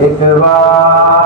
একবার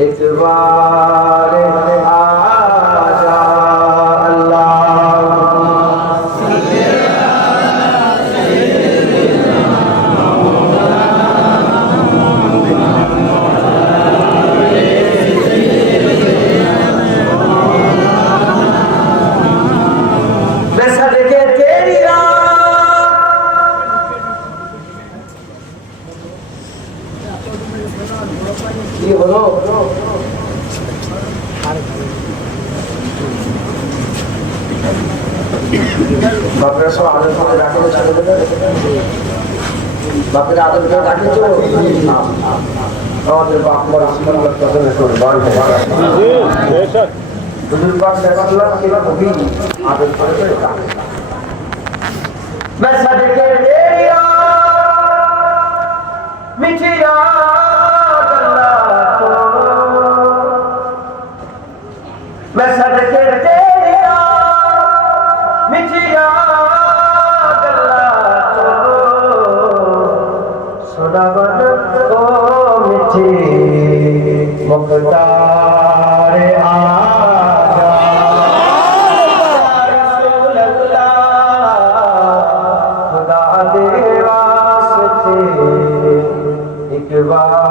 একবার কি হলো? বাপেরা আদর করে ডাকা হচ্ছে বাপেরা আদর は。